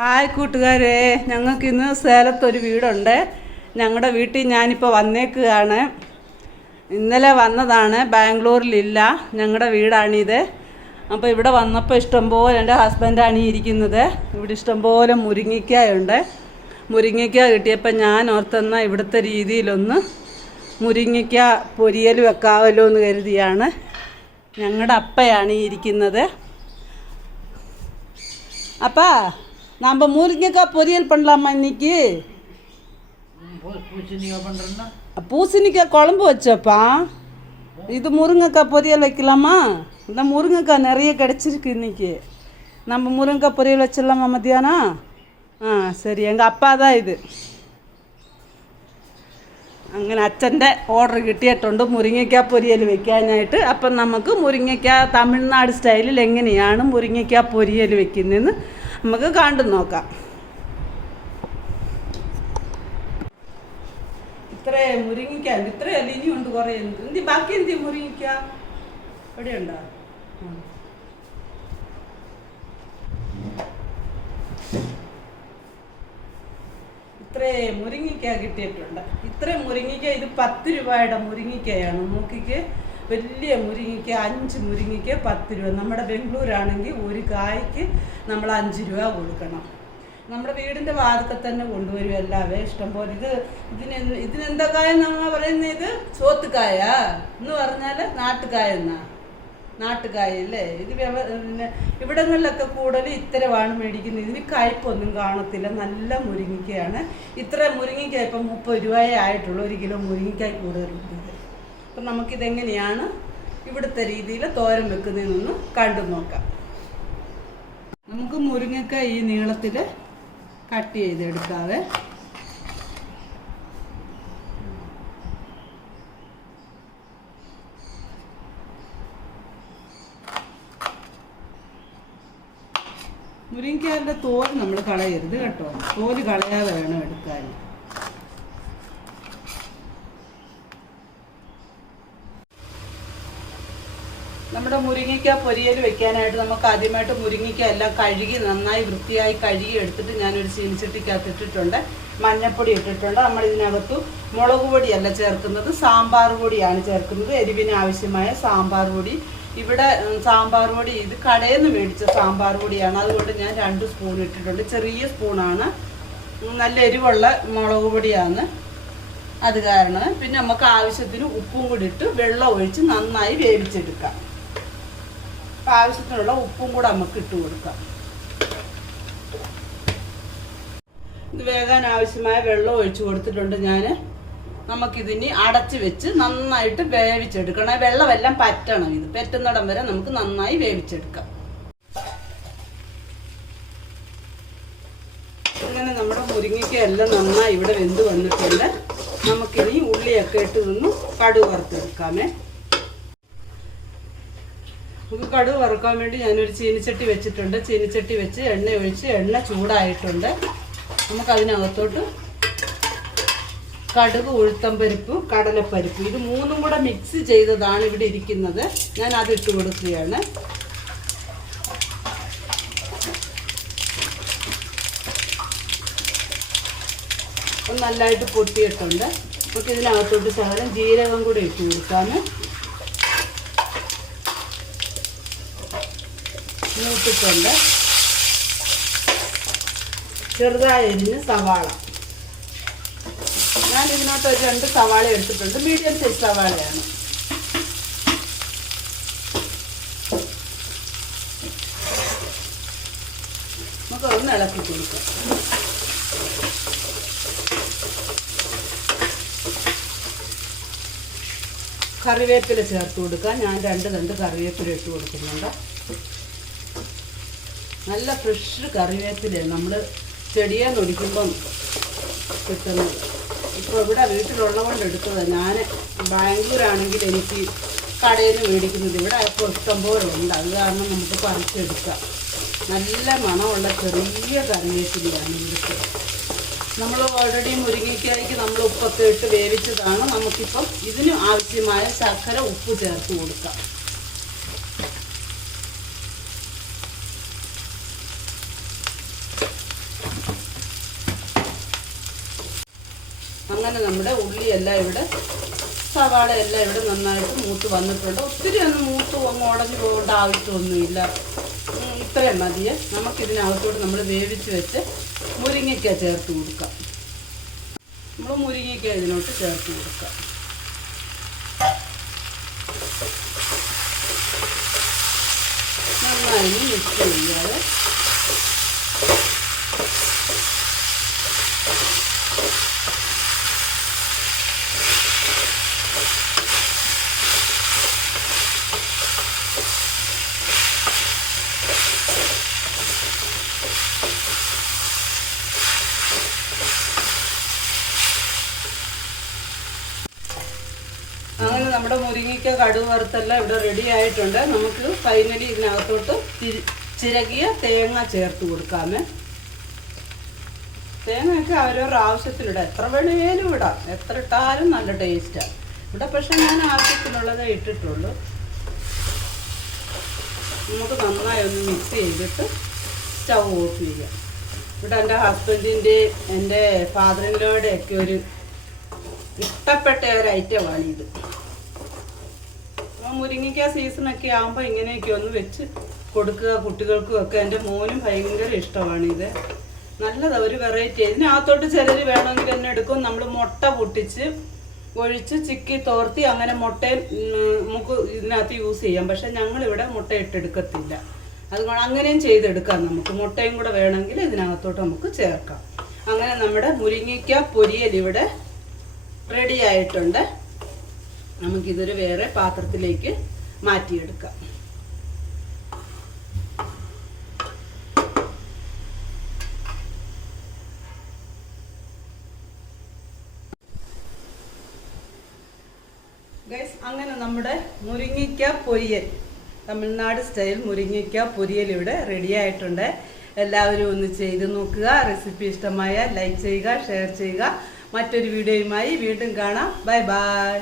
Hi കൂട്ടുകാരെ, ഞങ്ങൾക്കിന്ന് സേലത്തൊരു വീടുണ്ട്. ഞങ്ങളുടെ വീട്ടിൽ ഞാനിപ്പോൾ വന്നേക്കുകയാണ്. ഇന്നലെ വന്നതാണ്, ബാംഗ്ലൂരിലില്ല. ഞങ്ങളുടെ വീടാണിത്. അപ്പോൾ ഇവിടെ വന്നപ്പോൾ ഇഷ്ടംപോലെ എൻ്റെ ഹസ്ബൻഡാണ് ഇരിക്കുന്നത്. ഇവിടെ ഇഷ്ടംപോലെ മുരിങ്ങയ്ക്കായുണ്ട്. മുരിങ്ങയ്ക്ക കിട്ടിയപ്പോൾ ഞാൻ ഓർത്തെന്നാൽ ഇവിടുത്തെ രീതിയിലൊന്ന് മുരിങ്ങയ്ക്ക പൊരിയൽ വെക്കാമല്ലോ എന്ന് കരുതിയാണ്. ഞങ്ങളുടെ അപ്പയാണ് ഇരിക്കുന്നത്. அப்பா நம்ம முருங்கைக்காய் பொரியல் பண்ணலாமா இன்னைக்கு? பூசணிக்காய் குழம்பு வச்சப்பா. இது முருங்கைக்காய் பொரியல் வைக்கலாமா? இந்த முருங்கைக்காய் நிறைய கிடச்சிருக்கு இன்னைக்கு. நம்ம முருங்கைக்காய் பொரியல் வச்சிடலாமா மத்தியானம்? சரி, எங்கள் அப்பா தான் ഇത്. അങ്ങനെ അച്ഛൻ്റെ ഓർഡർ കിട്ടിയിട്ടുണ്ട് മുരിങ്ങയ്ക്ക പൊരിയൽ വെക്കാനായിട്ട്. അപ്പം നമുക്ക് മുരിങ്ങയ്ക്ക തമിഴ്നാട് സ്റ്റൈലിൽ എങ്ങനെയാണ് മുരിങ്ങയ്ക്ക പൊരിയൽ വെക്കുന്നതെന്ന് നമുക്ക് കണ്ടു നോക്കാം. ഇത്രേ മുരിങ്ങയ്ക്ക, ഇത്രയല്ല, ഇനിയുണ്ട് കുറേ. ബാക്കി എന്ത് മുരിങ്ങയ്ക്ക എവിടെയുണ്ടോ? ഇത്രേ മുരിങ്ങയ്ക്ക കിട്ടിയിട്ടുണ്ട്. ഇത്ര മുരിങ്ങയ്ക്ക, ഇത് 10 രൂപയുടെ മുരിങ്ങയ്ക്കയാണ്. നോക്കിക്ക്, വലിയ മുരിങ്ങയ്ക്ക, 5 മുരിങ്ങയ്ക്ക 10 രൂപ. നമ്മുടെ ബംഗളൂരാണെങ്കിൽ ഒരു കായ്ക്ക് നമ്മൾ 5 രൂപ കൊടുക്കണം. നമ്മുടെ വീടിൻ്റെ വാതിക്കൽ തന്നെ കൊണ്ടുവരും എല്ലാവരും ഇഷ്ടംപോലെ. ഇതിനെന്താ കായ നമ്മൾ പറയുന്നത്? ഇത് സോത്തുകായ എന്ന് പറഞ്ഞാൽ നാട്ടുകായ എന്നാ, നാട്ടുകായല്ലേ ഇത്. പിന്നെ ഇവിടങ്ങളിലൊക്കെ കൂടുതൽ ഇത്തരമാണ് മേടിക്കുന്നത്. ഇതിന് കയ്പൊന്നും കാണത്തില്ല, നല്ല മുരിങ്ങയ്ക്കയാണ്. ഇത്ര മുരിങ്ങയ്ക്ക ഇപ്പം 30 രൂപയേ ആയിട്ടുള്ളൂ, 1 കിലോ മുരിങ്ങയ്ക്കായി കൂടുതലുണ്ട്. അപ്പം നമുക്കിതെങ്ങനെയാണ് ഇവിടുത്തെ രീതിയിൽ തോരൻ വെക്കുന്നതെന്നൊന്ന് കണ്ടു നോക്കാം. നമുക്ക് മുരിങ്ങയ്ക്ക ഈ നീളത്തിൽ കട്ട് ചെയ്തെടുക്കാവേ. മുരിങ്ങയ്ക്കയുടെ തോല് നമ്മൾ കളയരുത് കേട്ടോ. തോല് കളയാതെ വേണം എടുക്കാൻ. നമ്മുടെ മുരിങ്ങയ്ക്ക പൊരിയൽ വെക്കാനായിട്ട് നമുക്ക് ആദ്യമായിട്ട് മുരിങ്ങയ്ക്ക എല്ലാം കഴുകി നന്നായി വൃത്തിയായി കഴുകി എടുത്തിട്ട് ഞാനൊരു ചീനിച്ചട്ടിക്കകത്ത് ഇട്ടിട്ടുണ്ട്. മഞ്ഞൾപ്പൊടി ഇട്ടിട്ടുണ്ട്. നമ്മൾ ഇതിനകത്ത് മുളക് പൊടിയല്ല ചേർക്കുന്നത്, സാമ്പാർ പൊടിയാണ് ചേർക്കുന്നത്. എരിവിന് ആവശ്യമായ സാമ്പാർ പൊടി. ഇവിടെ സാമ്പാർ പൊടി ഇത് കടയിൽ നിന്ന് മേടിച്ച സാമ്പാർ പൊടിയാണ്. അതുകൊണ്ട് ഞാൻ 2 സ്പൂൺ ഇട്ടിട്ടുണ്ട്. ചെറിയ സ്പൂണാണ്. നല്ല എരിവുള്ള മുളക് പൊടിയാണ് അത് കാരണം. പിന്നെ നമുക്ക് ആവശ്യത്തിന് ഉപ്പും കൂടി ഇട്ട് വെള്ളം ഒഴിച്ച് നന്നായി വേവിച്ചെടുക്കാം. ആവശ്യത്തിനുള്ള ഉപ്പും കൂടെ നമുക്ക് ഇട്ട് കൊടുക്കാം. ഇത് വേകാൻ ആവശ്യമായ വെള്ളം ഒഴിച്ച് കൊടുത്തിട്ടുണ്ട് ഞാൻ. നമുക്കിതിനി അടച്ച് വെച്ച് നന്നായിട്ട് വേവിച്ചെടുക്കണം. വെള്ളമെല്ലാം പറ്റണം. ഇത് പറ്റുന്നിടം വരെ നമുക്ക് നന്നായി വേവിച്ചെടുക്കാം. അങ്ങനെ നമ്മുടെ മുരിങ്ങയ്ക്ക എല്ലാം നന്നായി ഇവിടെ വെന്ത് വന്നിട്ടുണ്ട്. നമുക്കിനി ഉള്ളിയൊക്കെ ഇട്ട് നിന്ന് കടുക് വറുത്തെടുക്കാമേ. നമുക്ക് കടുക് വറുക്കാൻ വേണ്ടി ഞാനൊരു ചീനിച്ചട്ടി വെച്ചിട്ടുണ്ട്. ചീനിച്ചട്ടി വെച്ച് എണ്ണ ഒഴിച്ച് എണ്ണ ചൂടായിട്ടുണ്ട്. നമുക്കതിനകത്തോട്ട് കടുക്, ഉഴുത്തമ്പരിപ്പ്, കടലപ്പരിപ്പ്, ഇത് 3ഉം കൂടെ മിക്സ് ചെയ്തതാണ് ഇവിടെ ഇരിക്കുന്നത്. ഞാൻ അത് ഇട്ട് കൊടുക്കുകയാണ്. അപ്പം നല്ലതായിട്ട് പൊട്ടിയിട്ടുണ്ട്. നമുക്ക് ഇതിനകത്തോട്ട് ശകലം ജീരകം കൂടെ ഇട്ട് കൊടുക്കാം. മൂത്തിട്ടുണ്ട്. ചെറുതായി അരിഞ്ഞ് സവാള, ഞാൻ ഇതിനകത്ത് ഒരു 2 സവാള എടുത്തിട്ടുണ്ട്. മീഡിയം സൈസ് സവാളയാണ്. നമുക്കൊന്ന് ഇളക്കി കൊടുക്കാം. കറിവേപ്പില ചേർത്ത് കൊടുക്കാം. ഞാൻ 2 തണ്ട് കറിവേപ്പില ഇട്ട് കൊടുക്കുന്നുണ്ട്. നല്ല ഫ്രഷ് കറിവേപ്പിലയാണ് നമ്മൾ ചെടിയെ നൊടിക്കുമ്പം കിട്ടുന്നത്. ഇപ്പോൾ ഇവിടെ വീട്ടിലുള്ള കൊണ്ട് എടുത്തതാണ്. ഞാൻ ബാംഗ്ലൂരാണെങ്കിൽ എനിക്ക് കടയിൽ നിന്ന് മേടിക്കുന്നത്. ഇവിടെ ഇപ്പോൾ ഇഷ്ടംപോലെ ഉണ്ട്. അത് കാരണം നമുക്ക് പറിച്ചെടുക്കാം. നല്ല മണമുള്ള ചെറിയ കറിവേപ്പിലയാണ് ഇവിടുത്തെ. നമ്മൾ ഓൾറെഡി മുരിങ്ങയ്ക്കായ്ക്ക് നമ്മൾ ഉപ്പൊക്കെ ഇട്ട് വേവിച്ചതാണ്. നമുക്കിപ്പം ഇതിന് ആവശ്യമായ ശർക്കര, ഉപ്പ് ചേർത്ത് കൊടുക്കാം. അങ്ങനെ നമ്മുടെ ഉള്ളിയെല്ലാം ഇവിടെ സവാള എല്ലാം ഇവിടെ നന്നായിട്ട് മൂത്ത് വന്നിട്ടുണ്ട്. ഒത്തിരി ഒന്നും മൂത്ത് അങ്ങ് ഉടഞ്ഞു പോകേണ്ട ആവശ്യമൊന്നുമില്ല. ഇത്രയും മതിയെ. നമുക്കിതിനകത്തോട്ട് നമ്മൾ വേവിച്ച് വെച്ച് മുരിങ്ങയ്ക്ക ചേർത്ത് കൊടുക്കാം. നമ്മൾ മുരിങ്ങയ്ക്ക ഇതിനോട്ട് ചേർത്ത് കൊടുക്കാം. നന്നായി മിക്സ് ചെയ്യാതെ അങ്ങനെ നമ്മുടെ മുരിങ്ങയ്ക്ക കടുക് വറുത്തെല്ലാം ഇവിടെ റെഡി ആയിട്ടുണ്ട്. നമുക്ക് ഫൈനലി ഇതിനകത്തോട്ട് ചിരകിയ തേങ്ങ ചേർത്ത് കൊടുക്കാമേ. തേങ്ങയൊക്കെ അവരവരുടെ ആവശ്യത്തിനിടാം, എത്ര വേണേലും ഇടാം, എത്ര ഇട്ടാലും നല്ല ടേസ്റ്റാണ്. ഇവിടെ പക്ഷെ ഞാൻ ആവശ്യത്തിനുള്ളതേ ഇട്ടിട്ടുള്ളൂ. നമുക്ക് നന്നായി ഒന്ന് മിക്സ് ചെയ്തിട്ട് സ്റ്റൗ ഓഫ് ചെയ്യാം. ഇവിടെ എൻ്റെ ഹസ്ബൻഡിൻ്റെയും എൻ്റെ ഫാദറിൻ്റെ ഒക്കെ ഒരു ഇഷ്ടപ്പെട്ട ഒരു ഐറ്റമാണിത്. മുരിങ്ങയ്ക്ക സീസണൊക്കെ ആകുമ്പോൾ ഇങ്ങനെയൊക്കെ ഒന്ന് വെച്ച് കൊടുക്കുക കുട്ടികൾക്കും ഒക്കെ. എൻ്റെ മോനും ഭയങ്കര ഇഷ്ടമാണിത്. നല്ലതാണ്, ഒരു വെറൈറ്റി. ഇതിനകത്തോട്ട് ചിലർ വേണമെങ്കിൽ തന്നെ എടുക്കും. നമ്മൾ മുട്ട പൊട്ടിച്ച് ഒഴിച്ച് ചിക്കി തോർത്തി അങ്ങനെ മുട്ടയും നമുക്ക് ഇതിനകത്ത് യൂസ് ചെയ്യാം. പക്ഷെ ഞങ്ങളിവിടെ മുട്ട ഇട്ടെടുക്കത്തില്ല. അതുകൊണ്ട് അങ്ങനെയും ചെയ്തെടുക്കാം. നമുക്ക് മുട്ടയും കൂടെ വേണമെങ്കിൽ ഇതിനകത്തോട്ട് നമുക്ക് ചേർക്കാം. അങ്ങനെ നമ്മുടെ മുരിങ്ങയ്ക്ക പൊരിയൽ ഇവിടെ റെഡി ആയിട്ടുണ്ട്. നമുക്കിതൊരു വേറെ പാത്രത്തിലേക്ക് മാറ്റിയെടുക്കാം. ഗൈസ്, അങ്ങനെ നമ്മുടെ മുരിങ്ങയ്ക്ക പൊരിയൽ, തമിഴ്നാട് സ്റ്റൈൽ മുരിങ്ങയ്ക്ക പൊരിയൽ ഇവിടെ റെഡി ആയിട്ടുണ്ട്. എല്ലാവരും ഒന്ന് ചെയ്ത് നോക്കുക. റെസിപ്പി ഇഷ്ടമായ ലൈക്ക് ചെയ്യുക, ഷെയർ ചെയ്യുക. മറ്റൊരു വീഡിയോയുമായി വീണ്ടും കാണാം. Bye bye.